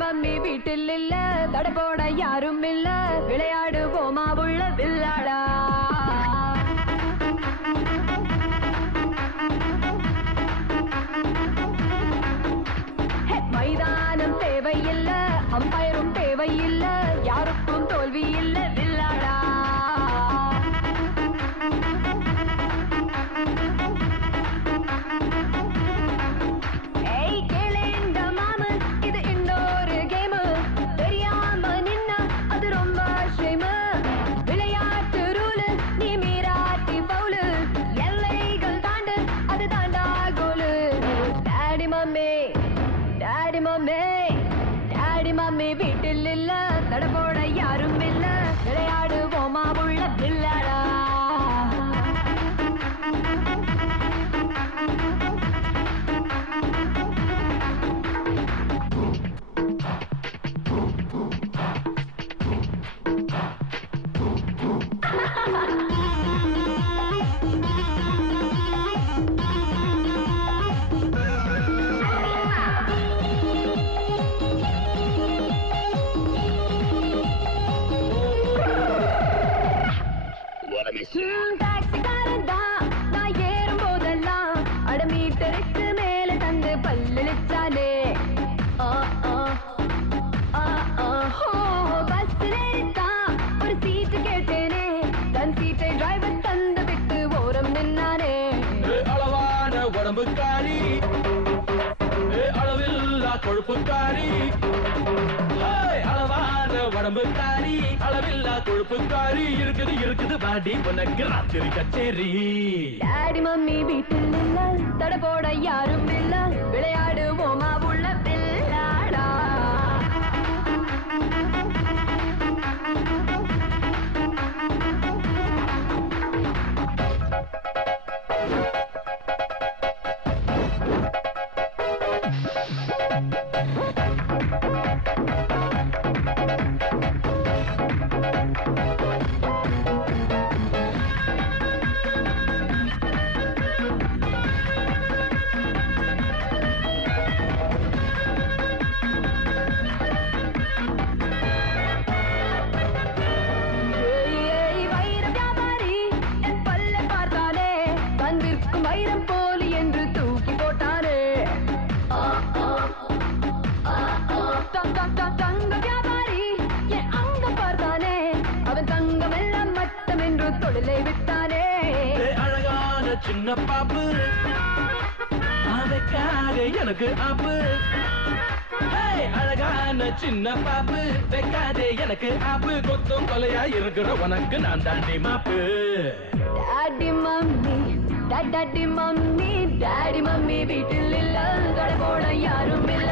Mummy வீட்டில் இல்ல, தடபோட யாரும் இல்ல, விளையாடுவோமா உள்ள வில்லாடா. மைதானம் தேவையில்ல, அம்பயரும் தேவையில்ல, யாருக்கும் தோல்வி இல்ல வில்லாடா. டாடி மம்மி வீட்டில் இல்ல, தடபோட யாரும் இல்ல, விளையாடுவோமா உள்ள வில்லாடா. டாக்ஸிக்காரன் தான் நான் ஏறும் போதெல்லாம் அடமீட்டருக்கு மேல தந்து பல்லிச்சாலே. பஸ் நேரித்தான் ஒரு சீட்டு கேட்டேனே, தன் சீட்டை டிரைவர் தந்து விட்டு ஓரம் நின்னானே. அளவான உடம்புக்காரி, அளவில்லா கொழுப்புக்காரி, அளவான உடம்புக்காரி, அளவில்லா கொழுப்புக்காரி, இருக்குது இருக்குது பாடி உனக்கு ராத்திரி கச்சேரி. டாடி மம்மி வீட்டில் இல்ல, தடபோட யாரும் இல்ல, விளையாடுவோமா உள்ள வில்லாடா. வைரம் போலி என்று தூக்கி போட்டானே. தங்க வியாபாரி என் அங்க பார்த்தானே, அவன் தங்கம் எல்லாம் மட்டம் என்று தொழிலை விட்டானே. அழகான சின்ன பாப்பு, அதுக்காக எனக்கு ஆப்பு. அழகான சின்ன பாப்பு, வைக்காதே எனக்கு ஆப்பு. கொத்தும் கொலையா இருக்கிற உனக்கு நான் தாண்டி மாப்பு. Daddy mummy daddy mummy daddy mummy வீட்டில் இல்ல, தடபோட யாரும் இல்ல,